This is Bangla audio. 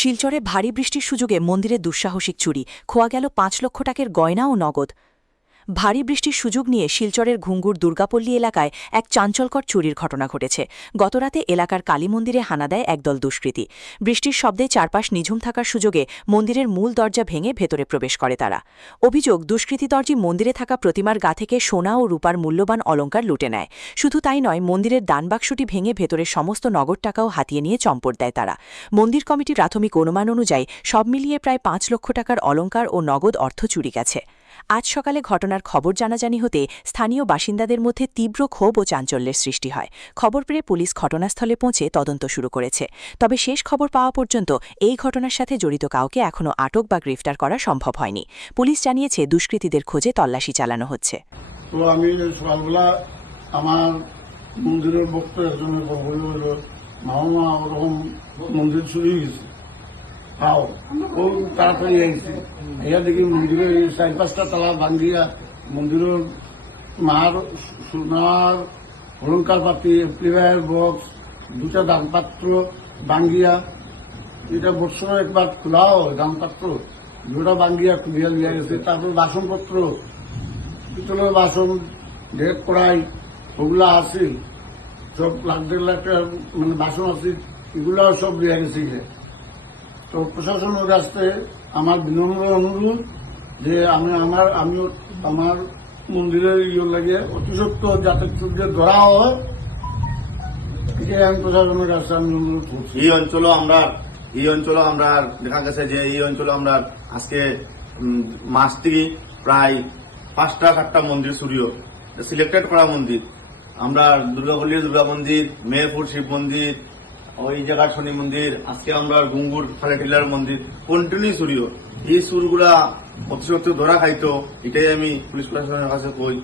শিলচরে ভারী বৃষ্টির সুযোগে মন্দিরে দুঃসাহসিক চুরি, খোয়া গেল ৫ লক্ষ টাকার গয়না ও নগদ। ভারী বৃষ্টির সুযোগ নিয়ে শিলচরের ঘুঙ্গুর দুর্গাপল্লী এলাকায় এক চাঞ্চল্যকর চুরির ঘটনা ঘটেছে। গতরাতে এলাকার কালী মন্দিরে হানা দেয় একদল দুষ্কৃতী। বৃষ্টির শব্দে চারপাশ নিঝুম থাকার সুযোগে মন্দিরের মূল দরজা ভেঙে ভেতরে প্রবেশ করে তারা। অভিযোগ, দুষ্কৃতী দর্জি মন্দিরে থাকা প্রতিমার গা থেকে সোনা ও রূপার মূল্যবান অলঙ্কার লুটে নেয়। শুধু তাই নয়, মন্দিরের দানবাক্সটি ভেঙে ভেতরের সমস্ত নগদ টাকাও হাতিয়ে নিয়ে চম্পট দেয় তারা। মন্দির কমিটির প্রাথমিক অনুমান অনুযায়ী সব মিলিয়ে প্রায় ৫ লক্ষ টাকার অলঙ্কার ও নগদ অর্থ চুরি গেছে। আজ সকালে ঘটনার খবর জানাজানি হতে স্থানীয় বাসিন্দাদের মধ্যে তীব্র ক্ষোভ ও চাঞ্চল্যের সৃষ্টি হয়। খবর পেয়ে পুলিশ ঘটনাস্থলে পৌঁছে তদন্ত শুরু করেছে। তবে শেষ খবর পাওয়া পর্যন্ত এই ঘটনার সাথে জড়িত কাউকে এখনও আটক বা গ্রেফতার করা সম্ভব হয়নি। পুলিশ জানিয়েছে, দুষ্কৃতীদের খোঁজে তল্লাশি চালানো হচ্ছে। তো আমি সকালবেলা আমার মন্দিরের ভক্ত একজনের খবর হইল, মামা ওরকম মন্দির চুরি গেছে। হাও ও তাড়াতাড়ি আইছি, ইয়া দেখি মন্দিরের ৪-৫টা তালা ভাঙ্গিয়া মন্দিরের মার সোনার অলঙ্কার পাতি, প্লেয়ার বক্স, 2টা দানপাত্র ভাঙ্গিয়া, এটা বছর একবার খোলা হয় দানপাত্র, 2টা ভাঙ্গিয়া খুলিয়া লিয়া গেছে। তারপর বাসনপত্র, পিতলের বাসন, ঢেক কড়াই ওগুলা আছে, সব লাখ ১.৫ লাখ টাকার মানে বাসন আছে, এগুলাও সব লিয়া গেছে। তো প্রশাসনের কাছে আমার বিনম্র অনুরোধ যে আমি আমার মন্দিরের লাগে অতি সত্ত্বর যাতে চুরদের ধরা হয়, এটাই আমি প্রশাসনের কাছে আমি অনুরোধ করছি। এই অঞ্চলে আমরা দেখা গেছে যে এই অঞ্চলে আমরা আজকে মাস থেকে প্রায় ৫টা-৭টা মন্দির চুরিও সিলেক্টেড করা মন্দির। আমরা দুর্গাপল্লীর দুর্গা মন্দির, মেহেরপুর শিব মন্দির, ওই জায়গার শনি মন্দির, আজকে আমরা গুঙ্গুর খালেটিলার মন্দির কন্টিনিউ চুরিও। এই চুরগুলা অতি সত্ত্বর ধরা খাইতো, এটাই আমি পুলিশ প্রশাসনের কাছে কই।